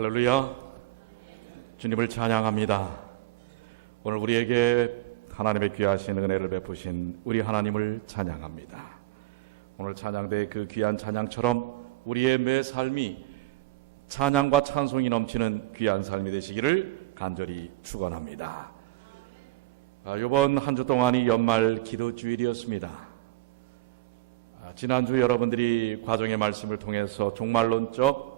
할렐루야. 주님을 찬양합니다. 오늘 우리에게 하나님의 귀하신 은혜를 베푸신 우리 하나님을 찬양합니다. 오늘 찬양대의 그 귀한 찬양처럼 우리의 매 삶이 찬양과 찬송이 넘치는 귀한 삶이 되시기를 간절히 축원합니다. 이번 한 주 동안이 연말 기도주일이었습니다. 지난주 여러분들이 과정의 말씀을 통해서 종말적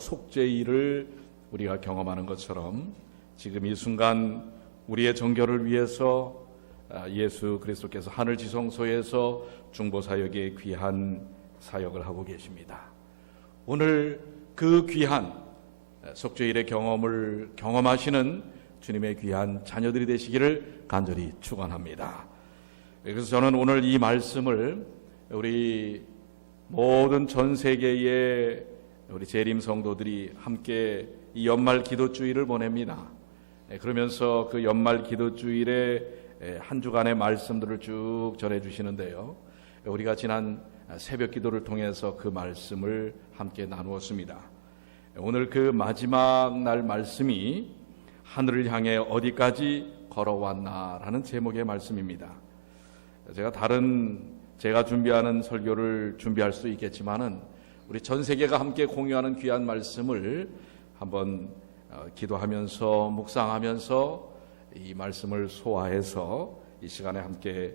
속죄일을 우리가 경험하는 것처럼 지금 이 순간 우리의 정결을 위해서 예수 그리스도께서 하늘 지성소에서 중보사역의 귀한 사역을 하고 계십니다. 오늘 그 귀한 속죄일의 경험을 경험하시는 주님의 귀한 자녀들이 되시기를 간절히 축원합니다. 그래서 저는 오늘 이 말씀을 우리 모든 전 세계의 우리 재림 성도들이 함께 이 연말 기도주일을 보냅니다. 그러면서 그 연말 기도주일에 한 주간의 말씀들을 쭉 전해주시는데요, 우리가 지난 새벽 기도를 통해서 그 말씀을 함께 나누었습니다. 오늘 그 마지막 날 말씀이 하늘을 향해 어디까지 걸어왔나라는 제목의 말씀입니다. 제가 준비하는 설교를 준비할 수 있겠지만은 우리 전 세계가 함께 공유하는 귀한 말씀을 한번 기도하면서 묵상하면서 이 말씀을 소화해서 이 시간에 함께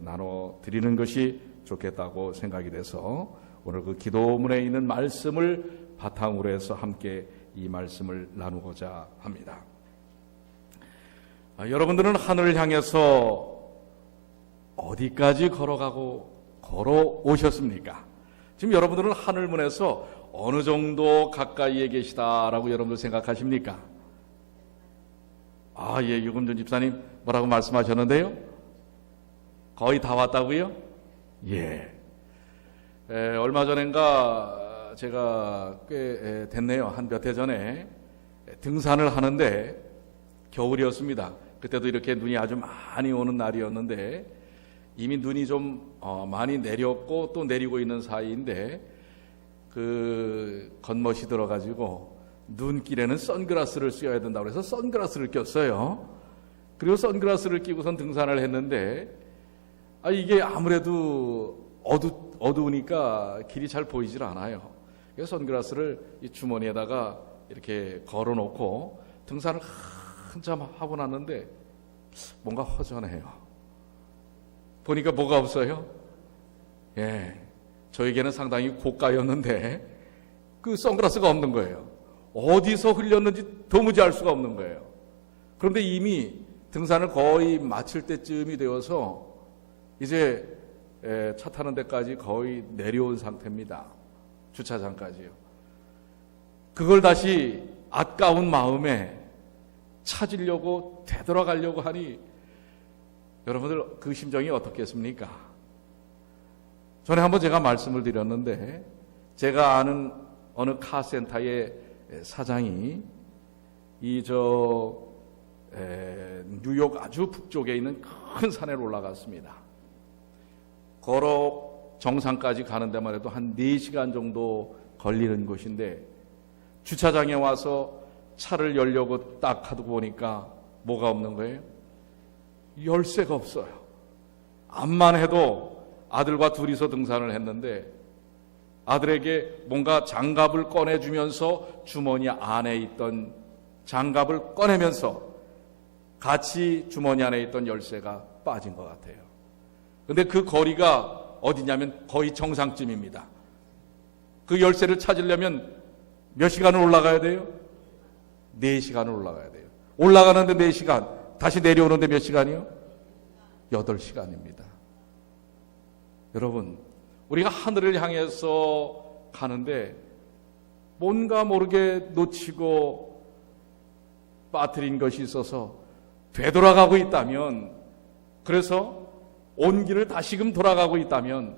나눠 드리는 것이 좋겠다고 생각이 돼서 오늘 그 기도문에 있는 말씀을 바탕으로 해서 함께 이 말씀을 나누고자 합니다. 여러분들은 하늘을 향해서 어디까지 걸어오셨습니까? 지금 여러분들은 하늘문에서 어느 정도 가까이에 계시다라고 여러분들 생각하십니까? 예, 유금준 집사님 뭐라고 말씀하셨는데요? 거의 다 왔다고요? 예. 얼마 전인가 제가 꽤 됐네요. 한 몇 해 전에 등산을 하는데 겨울이었습니다. 그때도 이렇게 눈이 아주 많이 오는 날이었는데 이미 눈이 좀 많이 내렸고 또 내리고 있는 사이인데 그 겉멋이 들어가지고 눈길에는 선글라스를 써야 된다고 해서 선글라스를 꼈어요. 그리고 선글라스를 끼고선 등산을 했는데 이게 아무래도 어두우니까 길이 잘 보이질 않아요. 그래서 선글라스를 이 주머니에다가 이렇게 걸어놓고 등산을 한참 하고 났는데 뭔가 허전해요. 보니까 뭐가 없어요? 저에게는 상당히 고가였는데 그 선글라스가 없는 거예요. 어디서 흘렸는지 도무지 알 수가 없는 거예요. 그런데 이미 등산을 거의 마칠 때쯤이 되어서 이제 차 타는 데까지 거의 내려온 상태입니다. 주차장까지요. 그걸 다시 아까운 마음에 찾으려고 되돌아가려고 하니 여러분들 그 심정이 어떻겠습니까? 전에 한번 제가 말씀을 드렸는데 제가 아는 어느 카센터의 사장이 뉴욕 아주 북쪽에 있는 큰 산에 올라갔습니다. 걸어 정상까지 가는 데만 해도 한 4시간 정도 걸리는 곳인데 주차장에 와서 차를 열려고 딱 하고 보니까 뭐가 없는 거예요? 열쇠가 없어요. 암만 해도 아들과 둘이서 등산을 했는데 아들에게 뭔가 장갑을 꺼내주면서 주머니 안에 있던 장갑을 꺼내면서 같이 주머니 안에 있던 열쇠가 빠진 것 같아요. 그런데 그 거리가 어디냐면 거의 정상쯤입니다. 그 열쇠를 찾으려면 몇 시간을 올라가야 돼요? 4시간을 올라가야 돼요. 올라가는데 4시간, 다시 내려오는데 몇 시간이요? 8시간입니다. 여러분, 우리가 하늘을 향해서 가는데 뭔가 모르게 놓치고 빠뜨린 것이 있어서 되돌아가고 있다면, 그래서 온 길을 다시금 돌아가고 있다면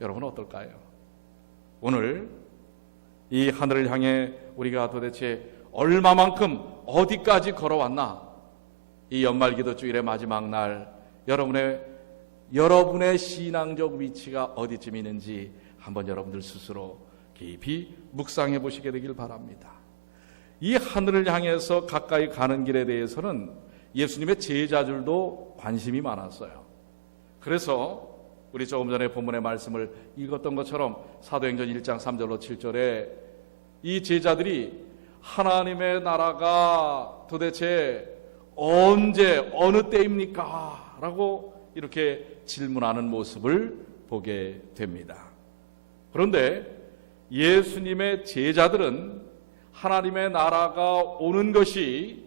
여러분 어떨까요? 오늘 이 하늘을 향해 우리가 도대체 얼마만큼 어디까지 걸어왔나? 이 연말기도주일의 마지막 날 여러분의 신앙적 위치가 어디쯤 있는지 한번 여러분들 스스로 깊이 묵상해 보시게 되길 바랍니다. 이 하늘을 향해서 가까이 가는 길에 대해서는 예수님의 제자들도 관심이 많았어요. 그래서 우리 조금 전에 본문의 말씀을 읽었던 것처럼 사도행전 1장 3절로 7절에 이 제자들이 하나님의 나라가 도대체 언제 어느 때입니까? 라고 이렇게 질문하는 모습을 보게 됩니다. 그런데 예수님의 제자들은 하나님의 나라가 오는 것이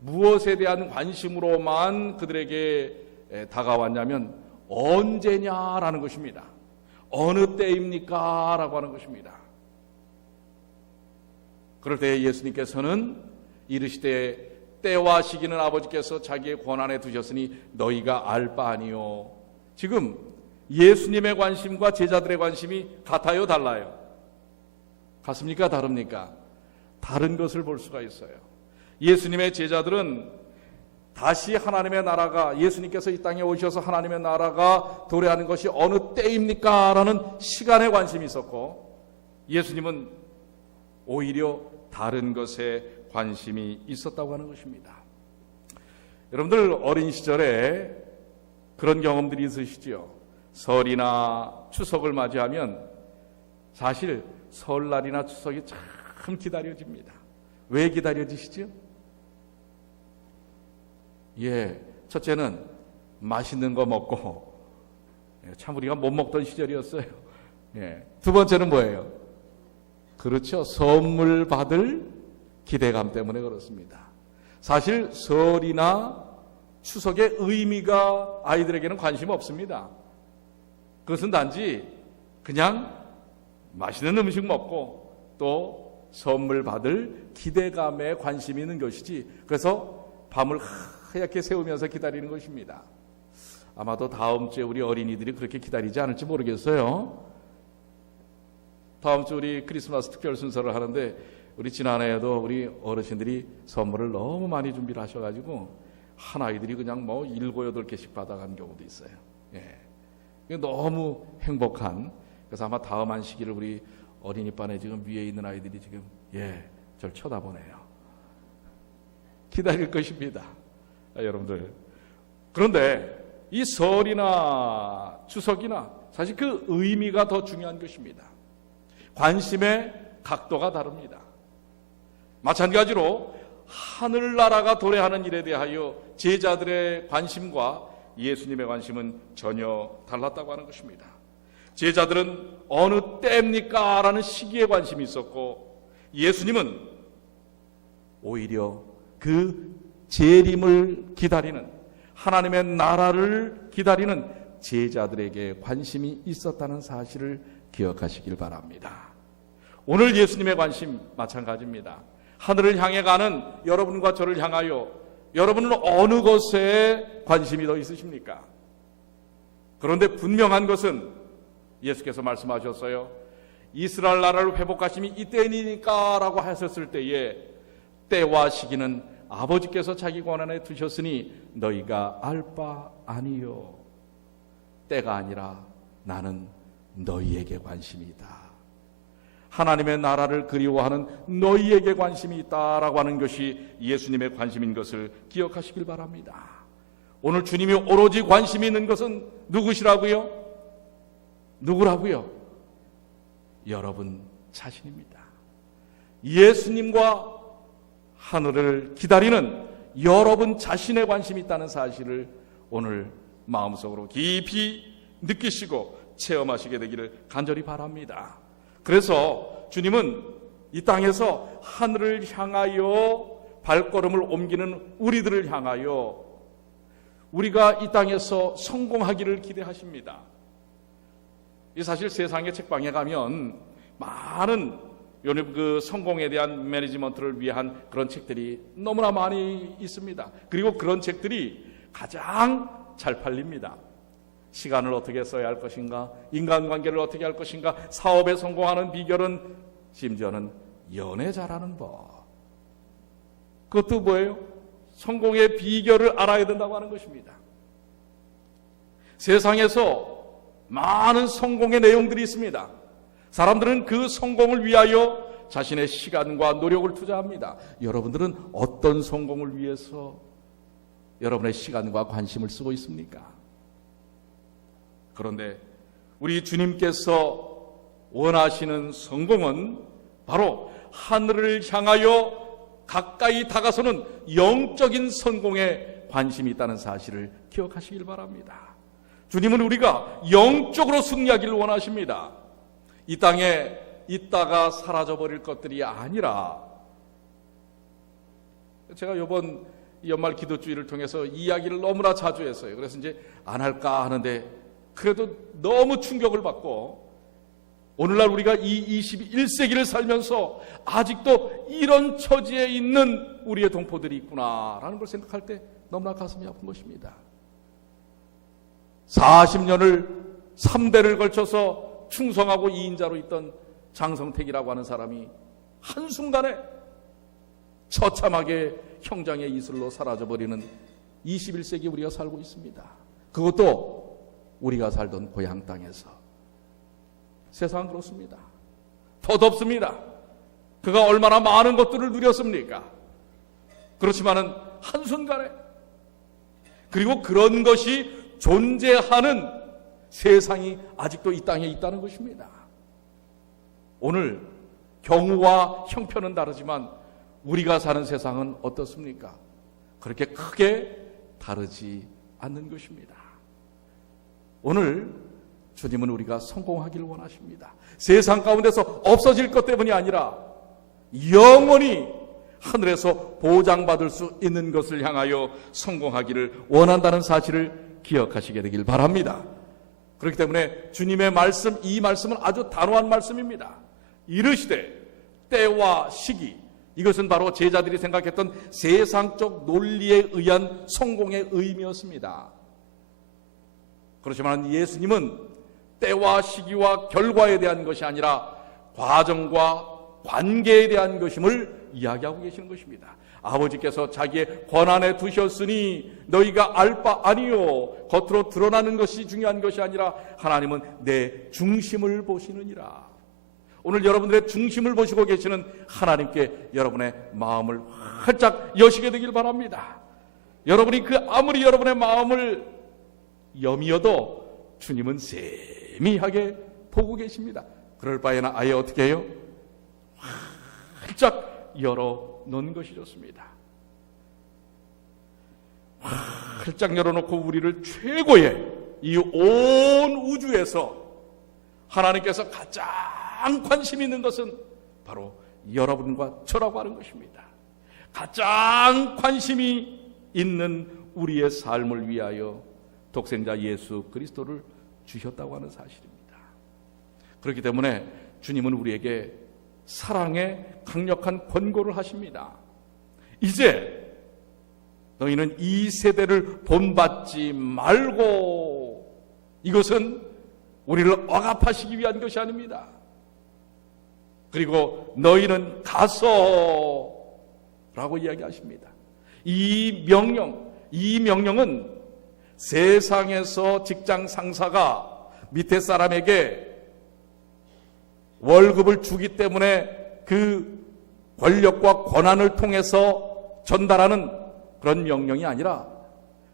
무엇에 대한 관심으로만 그들에게 다가왔냐면 언제냐라는 것입니다. 어느 때입니까? 라고 하는 것입니다. 그럴 때 예수님께서는 이르시되 때와 시기는 아버지께서 자기의 권한에 두셨으니 너희가 알 바 아니요. 지금 예수님의 관심과 제자들의 관심이 같아요, 달라요? 같습니까, 다릅니까? 다른 것을 볼 수가 있어요. 예수님의 제자들은 다시 하나님의 나라가, 예수님께서 이 땅에 오셔서 하나님의 나라가 도래하는 것이 어느 때입니까? 라는 시간에 관심이 있었고, 예수님은 오히려 다른 것에 관심이 있었다고 하는 것입니다. 여러분들 어린 시절에 그런 경험들이 있으시죠? 설이나 추석을 맞이하면 사실 설날이나 추석이 참 기다려집니다. 왜 기다려지시죠? 첫째는 맛있는 거 먹고, 참 우리가 못 먹던 시절이었어요. 두 번째는 뭐예요? 그렇죠. 선물 받을 기대감 때문에 그렇습니다. 사실 설이나 추석의 의미가 아이들에게는 관심 없습니다. 그것은 단지 그냥 맛있는 음식 먹고 또 선물 받을 기대감에 관심이 있는 것이지, 그래서 밤을 하얗게 새우면서 기다리는 것입니다. 아마도 다음 주에 우리 어린이들이 그렇게 기다리지 않을지 모르겠어요. 다음 주 우리 크리스마스 특별 순서를 하는데 우리 지난해에도 우리 어르신들이 선물을 너무 많이 준비를 하셔가지고 한 아이들이 그냥 뭐 7, 8개씩 받아간 경우도 있어요. 너무 행복한, 그래서 아마 다음 한 시기를 우리 어린이반에 지금 위에 있는 아이들이 지금 절 쳐다보네요. 기다릴 것입니다. 여러분들. 그런데 이 설이나 추석이나 사실 그 의미가 더 중요한 것입니다. 관심의 각도가 다릅니다. 마찬가지로 하늘나라가 도래하는 일에 대하여 제자들의 관심과 예수님의 관심은 전혀 달랐다고 하는 것입니다. 제자들은 어느 때입니까? 라는 시기에 관심이 있었고, 예수님은 오히려 그 재림을 기다리는, 하나님의 나라를 기다리는 제자들에게 관심이 있었다는 사실을 기억하시길 바랍니다. 오늘 예수님의 관심 마찬가지입니다. 하늘을 향해 가는 여러분과 저를 향하여 여러분은 어느 것에 관심이 더 있으십니까? 그런데 분명한 것은 예수께서 말씀하셨어요. 이스라엘 나라를 회복하심이 이때니까 라고 하셨을 때에 때와 시기는 아버지께서 자기 권한에 두셨으니 너희가 알 바 아니요. 때가 아니라 나는 너희에게 관심이 있다. 하나님의 나라를 그리워하는 너희에게 관심이 있다라고 하는 것이 예수님의 관심인 것을 기억하시길 바랍니다. 오늘 주님이 오로지 관심이 있는 것은 누구시라고요? 누구라고요? 여러분 자신입니다. 예수님과 하늘을 기다리는 여러분 자신의 관심이 있다는 사실을 오늘 마음속으로 깊이 느끼시고 체험하시게 되기를 간절히 바랍니다. 그래서 주님은 이 땅에서 하늘을 향하여 발걸음을 옮기는 우리들을 향하여 우리가 이 땅에서 성공하기를 기대하십니다. 사실 세상의 책방에 가면 많은 그 성공에 대한 매니지먼트를 위한 그런 책들이 너무나 많이 있습니다. 그리고 그런 책들이 가장 잘 팔립니다. 시간을 어떻게 써야 할 것인가, 인간관계를 어떻게 할 것인가, 사업에 성공하는 비결은, 심지어는 연애 잘하는 법. 그것도 뭐예요? 성공의 비결을 알아야 된다고 하는 것입니다. 세상에서 많은 성공의 내용들이 있습니다. 사람들은 그 성공을 위하여 자신의 시간과 노력을 투자합니다. 여러분들은 어떤 성공을 위해서 여러분의 시간과 관심을 쓰고 있습니까? 그런데 우리 주님께서 원하시는 성공은 바로 하늘을 향하여 가까이 다가서는 영적인 성공에 관심이 있다는 사실을 기억하시길 바랍니다. 주님은 우리가 영적으로 승리하기를 원하십니다. 이 땅에 있다가 사라져버릴 것들이 아니라, 제가 이번 연말 기도주의를 통해서 이야기를 너무나 자주 했어요. 그래서 이제 안 할까 하는데 그래도 너무 충격을 받고, 오늘날 우리가 이 21세기를 살면서 아직도 이런 처지에 있는 우리의 동포들이 있구나라는 걸 생각할 때 너무나 가슴이 아픈 것입니다. 40년을 3대를 걸쳐서 충성하고 2인자로 있던 장성택이라고 하는 사람이 한순간에 처참하게 형장의 이슬로 사라져버리는 21세기 우리가 살고 있습니다. 그것도 우리가 살던 고향 땅에서. 세상은 그렇습니다. 더 덥습니다. 그가 얼마나 많은 것들을 누렸습니까? 그렇지만은 한순간에, 그리고 그런 것이 존재하는 세상이 아직도 이 땅에 있다는 것입니다. 오늘 경우와 형편은 다르지만 우리가 사는 세상은 어떻습니까? 그렇게 크게 다르지 않는 것입니다. 오늘 주님은 우리가 성공하기를 원하십니다. 세상 가운데서 없어질 것 때문이 아니라 영원히 하늘에서 보장받을 수 있는 것을 향하여 성공하기를 원한다는 사실을 기억하시게 되길 바랍니다. 그렇기 때문에 주님의 말씀, 이 말씀은 아주 단호한 말씀입니다. 이르시되 때와 시기, 이것은 바로 제자들이 생각했던 세상적 논리에 의한 성공의 의미였습니다. 그렇지만 예수님은 때와 시기와 결과에 대한 것이 아니라 과정과 관계에 대한 것임을 이야기하고 계시는 것입니다. 아버지께서 자기의 권한에 두셨으니 너희가 알 바 아니요, 겉으로 드러나는 것이 중요한 것이 아니라 하나님은 내 중심을 보시느니라. 오늘 여러분들의 중심을 보시고 계시는 하나님께 여러분의 마음을 활짝 여시게 되길 바랍니다. 여러분이 아무리 여러분의 마음을 여미어도 주님은 세미하게 보고 계십니다. 그럴 바에는 아예 어떻게 해요? 활짝 열어놓는 것이 좋습니다. 활짝 열어놓고 우리를 최고의 이 온 우주에서 하나님께서 가장 관심 있는 것은 바로 여러분과 저라고 하는 것입니다. 가장 관심이 있는 우리의 삶을 위하여 독생자 예수 그리스도를 주셨다고 하는 사실입니다. 그렇기 때문에 주님은 우리에게 사랑의 강력한 권고를 하십니다. 이제 너희는 이 세대를 본받지 말고, 이것은 우리를 억압하시기 위한 것이 아닙니다. 그리고 너희는 가서 라고 이야기하십니다. 이 명령은 세상에서 직장 상사가 밑에 사람에게 월급을 주기 때문에 그 권력과 권한을 통해서 전달하는 그런 명령이 아니라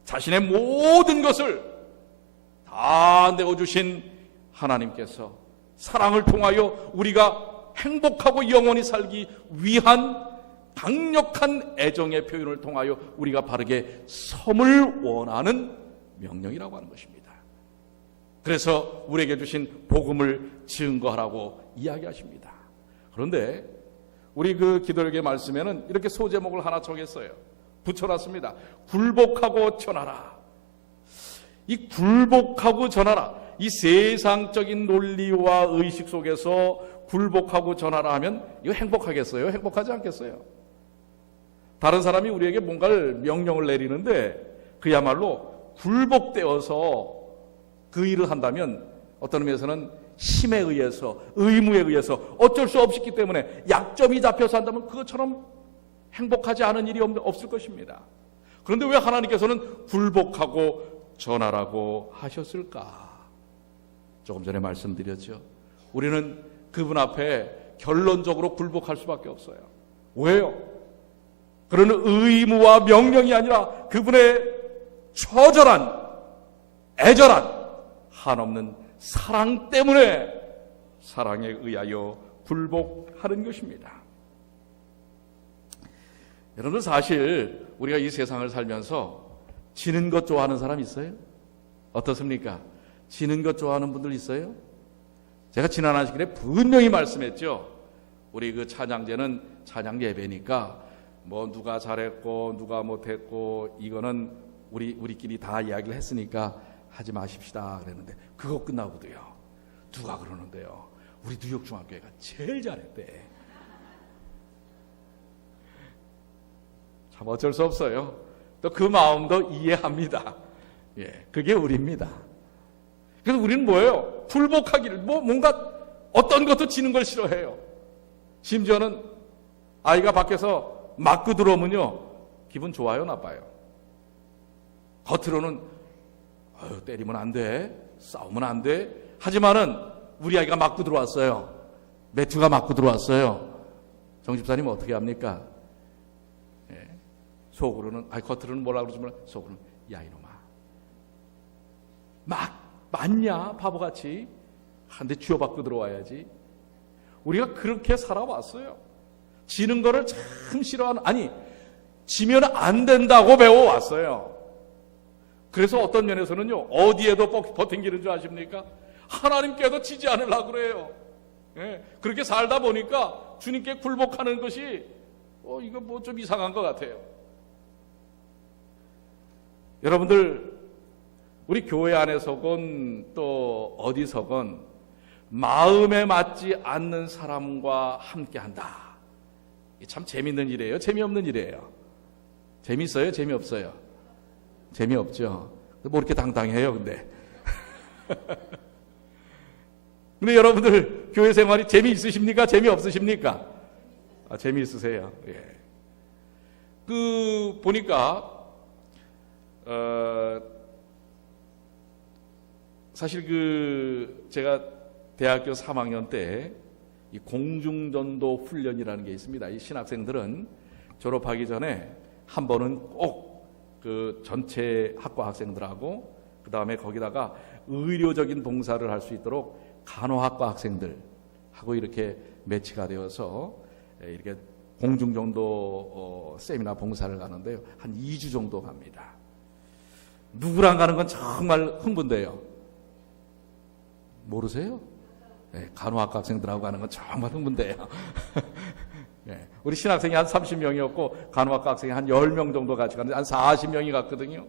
자신의 모든 것을 다 내어주신 하나님께서 사랑을 통하여 우리가 행복하고 영원히 살기 위한 강력한 애정의 표현을 통하여 우리가 바르게 섬을 원하는 명령이라고 하는 것입니다. 그래서 우리에게 주신 복음을 증거하라고 이야기하십니다. 그런데 우리 그 기도력의 말씀에는 이렇게 소제목을 하나 정했어요. 붙여놨습니다. 굴복하고 전하라. 이 굴복하고 전하라, 이 세상적인 논리와 의식 속에서 굴복하고 전하라 하면 이거 행복하겠어요? 행복하지 않겠어요? 다른 사람이 우리에게 뭔가를 명령을 내리는데 그야말로 굴복되어서 그 일을 한다면 어떤 의미에서는 힘에 의해서, 의무에 의해서 어쩔 수 없기 때문에 약점이 잡혀서 한다면 그것처럼 행복하지 않은 일이 없을 것입니다. 그런데 왜 하나님께서는 굴복하고 전하라고 하셨을까? 조금 전에 말씀드렸죠. 우리는 그분 앞에 결론적으로 굴복할 수밖에 없어요. 왜요? 그런 의무와 명령이 아니라 그분의 처절한, 애절한, 한없는 사랑 때문에 사랑에 의하여 굴복하는 것입니다. 여러분, 사실 우리가 이 세상을 살면서 지는 것 좋아하는 사람 있어요? 어떻습니까? 지는 것 좋아하는 분들 있어요? 제가 지난 한 시간에 분명히 말씀했죠. 우리 그 찬양제는 찬양 예배니까 뭐 누가 잘했고 누가 못했고 이거는 우리끼리 다 이야기를 했으니까 하지 마십시다 그랬는데, 그거 끝나고도요, 누가 그러는데요, 우리 뉴욕중학교가 제일 잘했대. 참 어쩔 수 없어요. 또 그 마음도 이해합니다. 예, 그게 우리입니다. 그래서 우리는 뭐예요? 굴복하기를, 뭔가 어떤 것도 지는 걸 싫어해요. 심지어는 아이가 밖에서 맞고 들어오면요, 기분 좋아요, 나빠요? 겉으로는 때리면 안 돼, 싸우면 안 돼. 하지만은 우리 아이가 맞고 들어왔어요. 매튜가 맞고 들어왔어요. 정 집사님은 어떻게 합니까? 예. 속으로는, 겉으로는 뭐라 그러지만 속으로는, 야 이놈아, 맞냐 바보같이 한 대 쥐어박고 들어와야지. 우리가 그렇게 살아왔어요. 지는 거를 참 싫어하는, 지면 안 된다고 배워왔어요. 그래서 어떤 면에서는요, 어디에도 버팅기는 줄 아십니까? 하나님께도 지지 않으려고 그래요. 예, 그렇게 살다 보니까 주님께 굴복하는 것이 이거 뭐 좀 이상한 것 같아요. 여러분들, 우리 교회 안에서건 또 어디서건 마음에 맞지 않는 사람과 함께한다. 참 재밌는 일이에요? 재미없는 일이에요? 재밌어요? 재미없어요? 재미없죠. 뭐 이렇게 당당해요, 근데. 근데 여러분들 교회 생활이 재미있으십니까? 재미없으십니까? 재미있으세요. 예. 보니까 사실 제가 대학교 3학년 때 이 공중전도 훈련이라는 게 있습니다. 이 신학생들은 졸업하기 전에 한 번은 꼭 그 전체 학과 학생들하고, 그 다음에 거기다가 의료적인 봉사를 할 수 있도록 간호학과 학생들하고 이렇게 매치가 되어서 이렇게 공중전도 세미나 봉사를 가는데요, 한 2주 정도 갑니다. 누구랑 가는 건 정말 흥분돼요. 모르세요? 네, 간호학과 학생들하고 가는 건 정말 흥분돼요. 네, 우리 신학생이 한 30명이었고 간호학과 학생이 한 10명 정도 같이 가는데 한 40명이 갔거든요.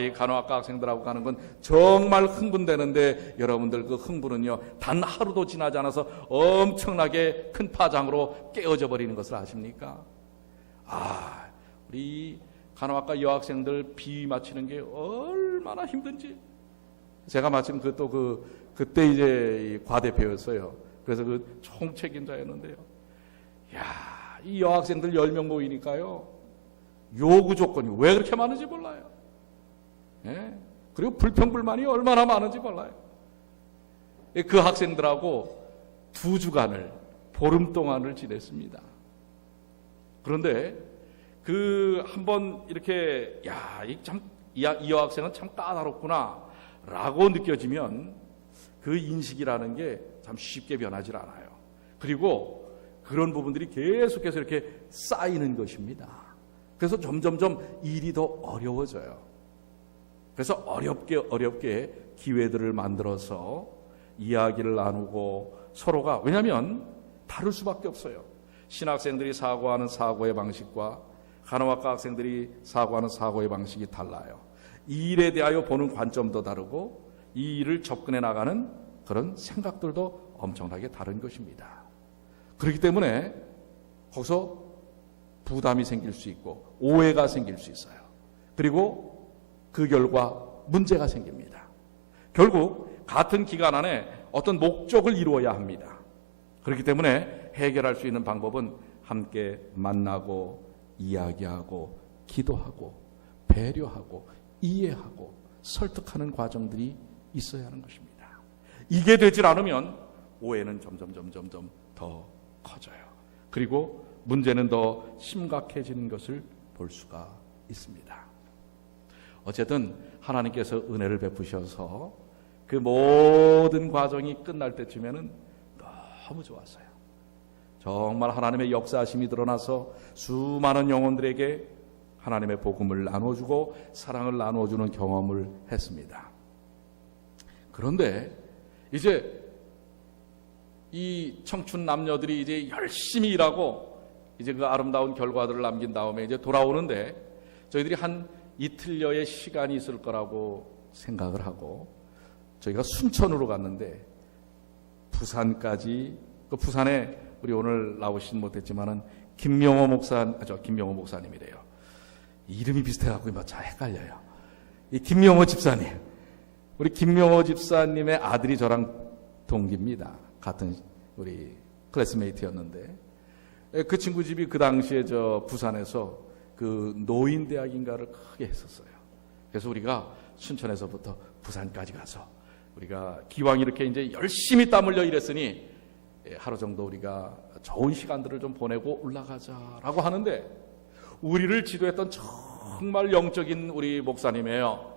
이 간호학과 학생들하고 가는 건 정말 흥분되는데, 여러분들 그 흥분은요, 단 하루도 지나지 않아서 엄청나게 큰 파장으로 깨어져 버리는 것을 아십니까? 우리 간호학과 여학생들 비위 맞히는 게 얼마나 힘든지. 제가 마침 그때 이제 과대표였어요. 그래서 그 총책임자였는데요. 이 여학생들 10명 모이니까요, 요구 조건이 왜 그렇게 많은지 몰라요. 예? 그리고 불평불만이 얼마나 많은지 몰라요. 그 학생들하고 2주간을, 보름 동안을 지냈습니다. 그런데 한번 이렇게 이 여학생은 참 까다롭구나 라고 느껴지면 그 인식이라는 게 참 쉽게 변하질 않아요. 그리고 그런 부분들이 계속해서 이렇게 쌓이는 것입니다. 그래서 점점점 일이 더 어려워져요. 그래서 어렵게 기회들을 만들어서 이야기를 나누고 서로가, 왜냐하면 다를 수밖에 없어요. 신학생들이 사고하는 사고의 방식과 간호학과 학생들이 사고하는 사고의 방식이 달라요. 이 일에 대하여 보는 관점도 다르고 이 일을 접근해 나가는 그런 생각들도 엄청나게 다른 것입니다. 그렇기 때문에 거기서 부담이 생길 수 있고 오해가 생길 수 있어요. 그리고 그 결과 문제가 생깁니다. 결국 같은 기간 안에 어떤 목적을 이루어야 합니다. 그렇기 때문에 해결할 수 있는 방법은 함께 만나고 이야기하고 기도하고 배려하고 이해하고 설득하는 과정들이 있어야 하는 것입니다. 이게 되질 않으면 오해는 점점 더 커져요. 그리고 문제는 더 심각해지는 것을 볼 수가 있습니다. 어쨌든 하나님께서 은혜를 베푸셔서 그 모든 과정이 끝날 때쯤에는 너무 좋았어요. 정말 하나님의 역사하심이 드러나서 수많은 영혼들에게 하나님의 복음을 나눠주고 사랑을 나눠주는 경험을 했습니다. 그런데 이제 이 청춘 남녀들이 이제 열심히 일하고 이제 그 아름다운 결과들을 남긴 다음에 이제 돌아오는데 저희들이 한 이틀여의 시간이 있을 거라고 생각을 하고 저희가 순천으로 갔는데 부산까지, 그 부산에 우리 오늘 나오신 못했지만은 김명호 목사님이래요. 이름이 비슷해갖고 막 잘 헷갈려요. 이 김명호 집사님, 우리 김명호 집사님의 아들이 저랑 동기입니다. 같은 우리 클래스메이트였는데 그 친구 집이 그 당시에 저 부산에서 그 노인대학인가를 크게 했었어요. 그래서 우리가 순천에서부터 부산까지 가서 우리가 기왕 이렇게 이제 열심히 땀 흘려 일했으니 하루 정도 우리가 좋은 시간들을 좀 보내고 올라가자라고 하는데 우리를 지도했던 정말 영적인 우리 목사님이에요.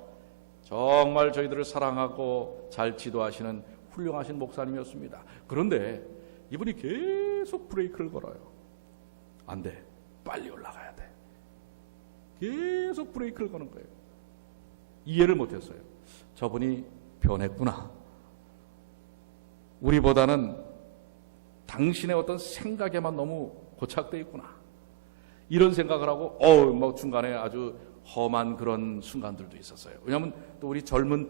정말 저희들을 사랑하고 잘 지도하시는 훌륭하신 목사님이었습니다. 그런데 이분이 계속 브레이크를 걸어요. 안 돼, 빨리 올라가야 돼. 계속 브레이크를 거는 거예요. 이해를 못했어요. 저분이 변했구나. 우리보다는 당신의 어떤 생각에만 너무 고착되어 있구나. 이런 생각을 하고 뭐 중간에 아주 험한 그런 순간들도 있었어요. 왜냐하면 또 우리 젊은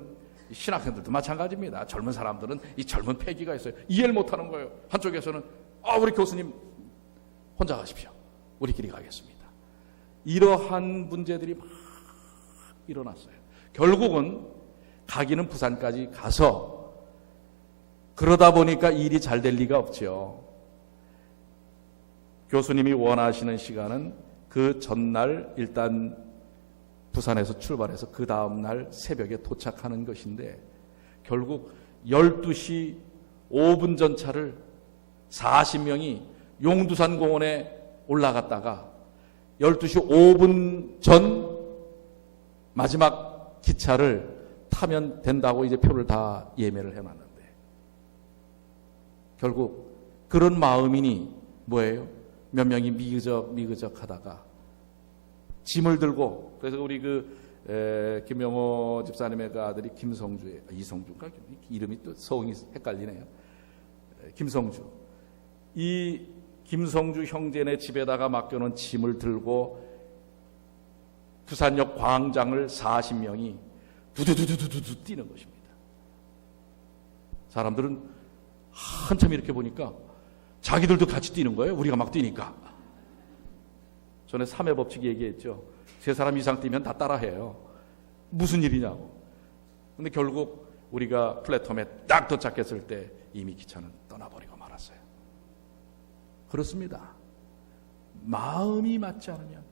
신학생들도 마찬가지입니다. 젊은 사람들은 이 젊은 패기가 있어요. 이해를 못하는 거예요. 한쪽에서는 우리 교수님 혼자 가십시오. 우리끼리 가겠습니다. 이러한 문제들이 막 일어났어요. 결국은 가기는 부산까지 가서 그러다 보니까 일이 잘 될 리가 없죠. 교수님이 원하시는 시간은 그 전날 일단 부산에서 출발해서 그 다음날 새벽에 도착하는 것인데 결국 12시 5분 전차를 40명이 용두산 공원에 올라갔다가 12시 5분 전 마지막 기차를 타면 된다고 이제 표를 다 예매를 해놨는데 결국 그런 마음이니 뭐예요? 몇 명이 미그적 하다가 짐을 들고 그래서 우리 김명호 집사님의 그 아들이 이성주인가? 이름이 또 성이 헷갈리네요. 김성주. 이 김성주 형제네 집에다가 맡겨놓은 짐을 들고 부산역 광장을 40명이 두두두두두두 뛰는 것입니다. 사람들은 한참 이렇게 보니까 자기들도 같이 뛰는 거예요. 우리가 막 뛰니까. 전에 3회 법칙 얘기했죠. 3사람 이상 뛰면 다 따라해요. 무슨 일이냐고. 근데 결국 우리가 플랫폼에 딱 도착했을 때 이미 기차는 떠나버리고 말았어요. 그렇습니다. 마음이 맞지 않으면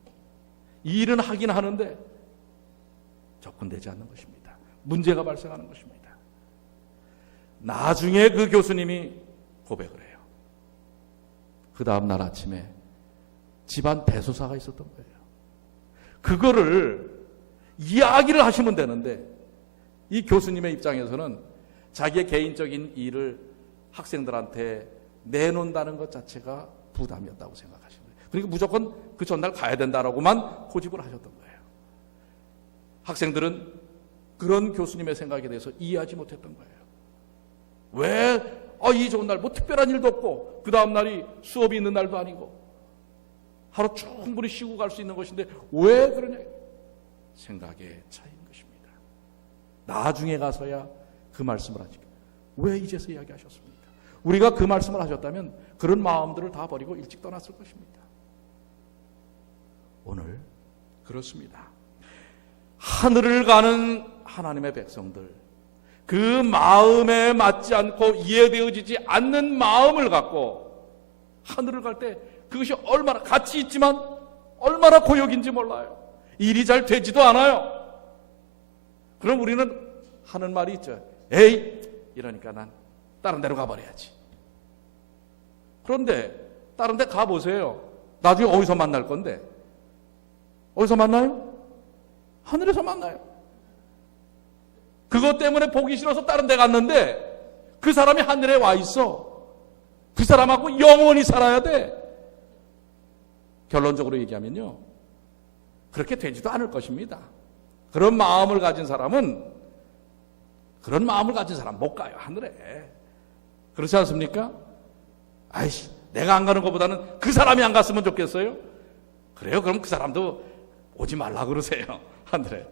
일은 하긴 하는데 접근되지 않는 것입니다. 문제가 발생하는 것입니다. 나중에 그 교수님이 고백을 해요. 그 다음 날 아침에 집안 대소사가 있었던 거예요. 그거를 이야기를 하시면 되는데 이 교수님의 입장에서는 자기의 개인적인 일을 학생들한테 내놓는다는 것 자체가 부담이었다고 생각하시는 거예요. 그러니까 무조건 그 전날 가야 된다라고만 고집을 하셨던 거예요. 학생들은 그런 교수님의 생각에 대해서 이해하지 못했던 거예요. 왜 이 좋은 날 뭐 특별한 일도 없고 그 다음 날이 수업이 있는 날도 아니고 하루 충분히 쉬고 갈 수 있는 것인데 왜 그러냐? 생각의 차이인 것입니다. 나중에 가서야 그 말씀을 하지. 왜 이제서 이야기하셨습니까? 우리가 그 말씀을 하셨다면 그런 마음들을 다 버리고 일찍 떠났을 것입니다. 오늘 그렇습니다. 하늘을 가는 하나님의 백성들, 그 마음에 맞지 않고 이해되어지지 않는 마음을 갖고 하늘을 갈 때 그것이 얼마나 가치 있지만 얼마나 고역인지 몰라요. 일이 잘 되지도 않아요. 그럼 우리는 하는 말이 있죠. 에이, 이러니까 난 다른 데로 가버려야지. 그런데 다른 데 가보세요. 나중에 어디서 만날 건데? 어디서 만나요? 하늘에서 만나요. 그것 때문에 보기 싫어서 다른 데 갔는데 그 사람이 하늘에 와 있어. 그 사람하고 영원히 살아야 돼. 결론적으로 얘기하면요, 그렇게 되지도 않을 것입니다. 그런 마음을 가진 사람은, 그런 마음을 가진 사람 못 가요, 하늘에. 그렇지 않습니까? 아이씨, 내가 안 가는 것보다는 그 사람이 안 갔으면 좋겠어요? 그래요? 그럼 그 사람도 오지 말라 그러세요, 하늘에.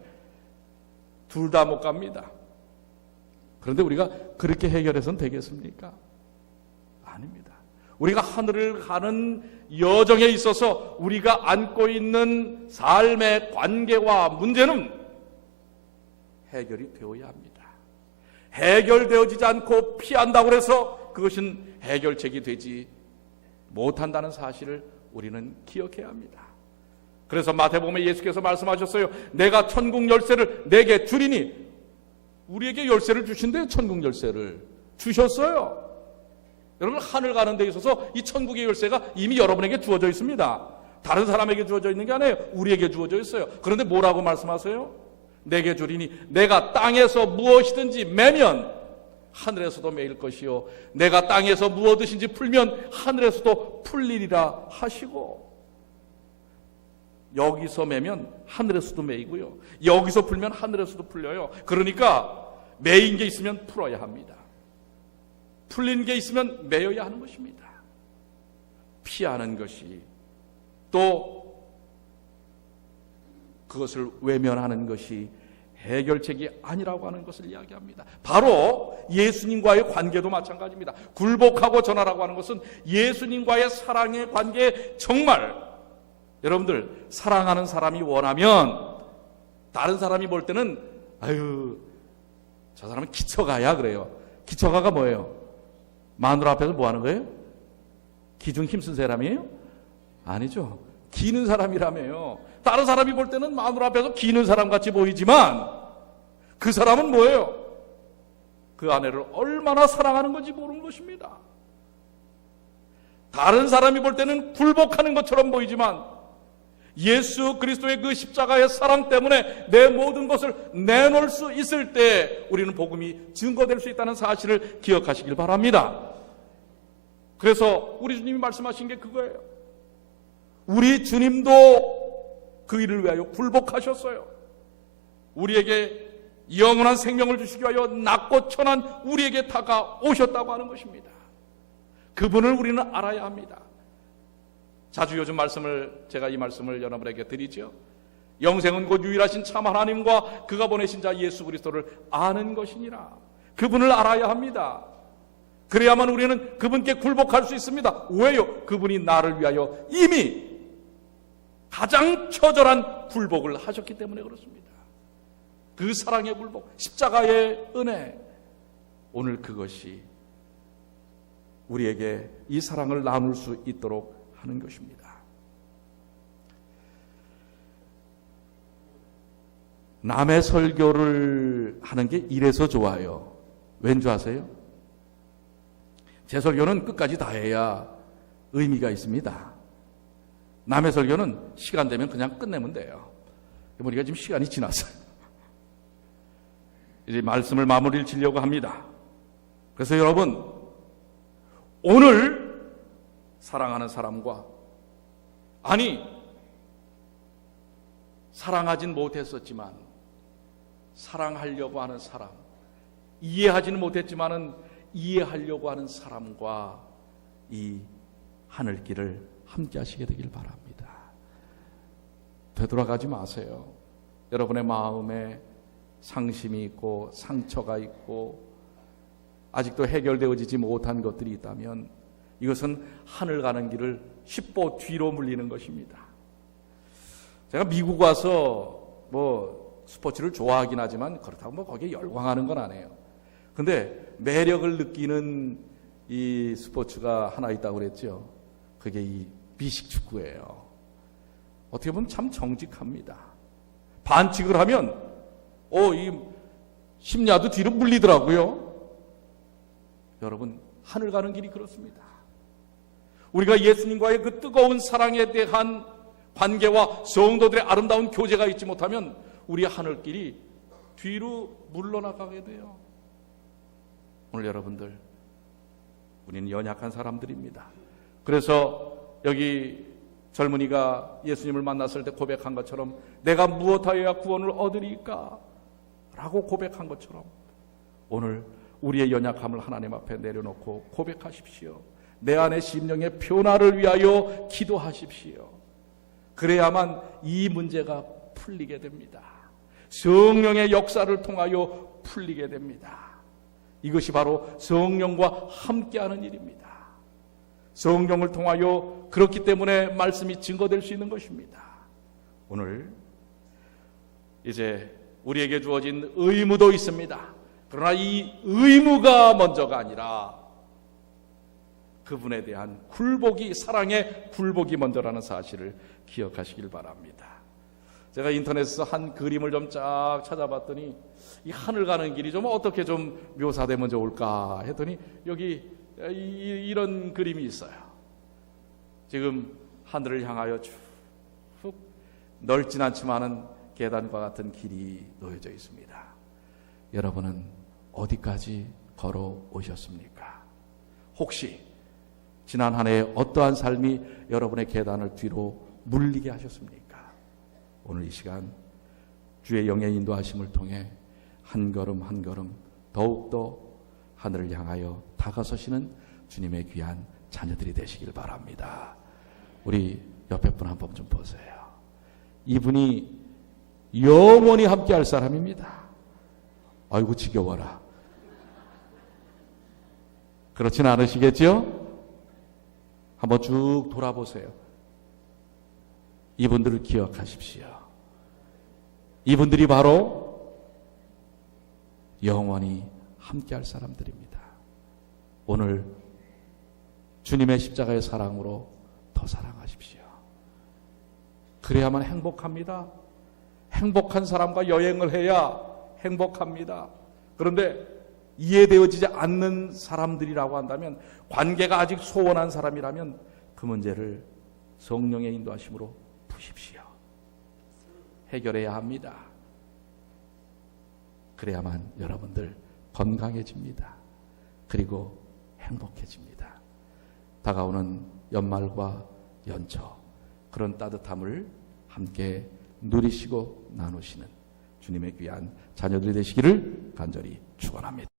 둘 다 못 갑니다. 그런데 우리가 그렇게 해결해서는 되겠습니까? 아닙니다. 우리가 하늘을 가는 여정에 있어서 우리가 안고 있는 삶의 관계와 문제는 해결이 되어야 합니다. 해결되어지지 않고 피한다고 해서 그것은 해결책이 되지 못한다는 사실을 우리는 기억해야 합니다. 그래서 마태복음에 예수께서 말씀하셨어요. 내가 천국 열쇠를 내게 주리니, 우리에게 열쇠를 주신대요. 천국 열쇠를 주셨어요. 여러분, 하늘 가는 데 있어서 이 천국의 열쇠가 이미 여러분에게 주어져 있습니다. 다른 사람에게 주어져 있는 게 아니에요. 우리에게 주어져 있어요. 그런데 뭐라고 말씀하세요? 내게 주리니 내가 땅에서 무엇이든지 매면 하늘에서도 매일 것이요, 내가 땅에서 무엇이든지 풀면 하늘에서도 풀리리라 하시고, 여기서 매면 하늘에서도 매이고요, 여기서 풀면 하늘에서도 풀려요. 그러니까 매인 게 있으면 풀어야 합니다. 풀린 게 있으면 매여야 하는 것입니다. 피하는 것이, 또 그것을 외면하는 것이 해결책이 아니라고 하는 것을 이야기합니다. 바로 예수님과의 관계도 마찬가지입니다. 굴복하고 전하라고 하는 것은 예수님과의 사랑의 관계에, 정말 여러분들 사랑하는 사람이 원하면 다른 사람이 볼 때는 아유, 저 사람은 기쳐가야 그래요. 기쳐가가 뭐예요? 마누라 앞에서 뭐 하는 거예요? 기중 힘쓴 사람이에요? 아니죠. 기는 사람이라며요. 다른 사람이 볼 때는 마누라 앞에서 기는 사람 같이 보이지만 그 사람은 뭐예요? 그 아내를 얼마나 사랑하는 건지 모르는 것입니다. 다른 사람이 볼 때는 굴복하는 것처럼 보이지만 예수 그리스도의 그 십자가의 사랑 때문에 내 모든 것을 내놓을 수 있을 때 우리는 복음이 증거될 수 있다는 사실을 기억하시길 바랍니다. 그래서 우리 주님이 말씀하신 게 그거예요. 우리 주님도 그 일을 위하여 굴복하셨어요. 우리에게 영원한 생명을 주시기 위하여 낮고 천한 우리에게 다가오셨다고 하는 것입니다. 그분을 우리는 알아야 합니다. 자주 요즘 제가 이 말씀을 여러분에게 드리죠. 영생은 곧 유일하신 참 하나님과 그가 보내신 자 예수 그리스도를 아는 것이니라. 그분을 알아야 합니다. 그래야만 우리는 그분께 굴복할 수 있습니다. 왜요? 그분이 나를 위하여 이미 가장 처절한 굴복을 하셨기 때문에 그렇습니다. 그 사랑의 굴복, 십자가의 은혜, 오늘 그것이 우리에게 이 사랑을 나눌 수 있도록 하는 것입니다. 남의 설교를 하는 게 이래서 좋아요. 왠 줄 아세요? 제 설교는 끝까지 다 해야 의미가 있습니다. 남의 설교는 시간 되면 그냥 끝내면 돼요. 우리가 지금 시간이 지났어요. 이제 말씀을 마무리를 지려고 합니다. 그래서 여러분, 오늘 사랑하는 사람과, 아니 사랑하진 못했었지만 사랑하려고 하는 사람, 이해하지는 못했지만은 이해하려고 하는 사람과 이 하늘길을 함께 하시게 되길 바랍니다. 되돌아가지 마세요. 여러분의 마음에 상심이 있고 상처가 있고 아직도 해결되어지지 못한 것들이 있다면 이것은 하늘 가는 길을 10보 뒤로 물리는 것입니다. 제가 미국 와서 스포츠를 좋아하긴 하지만 그렇다고 거기에 열광하는 건 아니에요. 근데 매력을 느끼는 이 스포츠가 하나 있다고 그랬죠. 그게 이 비식 축구예요. 어떻게 보면 참 정직합니다. 반칙을 하면 이 10야드 뒤로 물리더라고요. 여러분, 하늘 가는 길이 그렇습니다. 우리가 예수님과의 그 뜨거운 사랑에 대한 관계와 성도들의 아름다운 교제가 있지 못하면 우리의 하늘길이 뒤로 물러나가게 돼요. 오늘 여러분들, 우리는 연약한 사람들입니다. 그래서 여기 젊은이가 예수님을 만났을 때 고백한 것처럼 내가 무엇하여야 구원을 얻으리까? 라고 고백한 것처럼 오늘 우리의 연약함을 하나님 앞에 내려놓고 고백하십시오. 내 안의 심령의 변화를 위하여 기도하십시오. 그래야만 이 문제가 풀리게 됩니다. 성령의 역사를 통하여 풀리게 됩니다. 이것이 바로 성령과 함께하는 일입니다. 성령을 통하여 그렇기 때문에 말씀이 증거될 수 있는 것입니다. 오늘 이제 우리에게 주어진 의무도 있습니다. 그러나 이 의무가 먼저가 아니라 그분에 대한 굴복이, 사랑의 굴복이 먼저라는 사실을 기억하시길 바랍니다. 제가 인터넷에서 한 그림을 좀 쫙 찾아봤더니 이 하늘 가는 길이 좀 어떻게 좀 묘사되면 좋을까 했더니 여기 이런 그림이 있어요. 지금 하늘을 향하여 쭉 넓진 않지만은 계단과 같은 길이 놓여져 있습니다. 여러분은 어디까지 걸어오셨습니까? 혹시 지난 한 해에 어떠한 삶이 여러분의 계단을 뒤로 물리게 하셨습니까? 오늘 이 시간 주의 영의 인도하심을 통해 한 걸음 한 걸음 더욱더 하늘을 향하여 다가서시는 주님의 귀한 자녀들이 되시길 바랍니다. 우리 옆에 분 한번 좀 보세요. 이분이 영원히 함께할 사람입니다. 아이고 지겨워라. 그렇진 않으시겠죠? 한번 쭉 돌아보세요. 이분들을 기억하십시오. 이분들이 바로 영원히 함께할 사람들입니다. 오늘 주님의 십자가의 사랑으로 더 사랑하십시오. 그래야만 행복합니다. 행복한 사람과 여행을 해야 행복합니다. 그런데 이해되어지지 않는 사람들이라고 한다면, 관계가 아직 소원한 사람이라면 그 문제를 성령의 인도하심으로 푸십시오. 해결해야 합니다. 그래야만 여러분들 건강해집니다. 그리고 행복해집니다. 다가오는 연말과 연초, 그런 따뜻함을 함께 누리시고 나누시는 주님의 귀한 자녀들이 되시기를 간절히 축원합니다.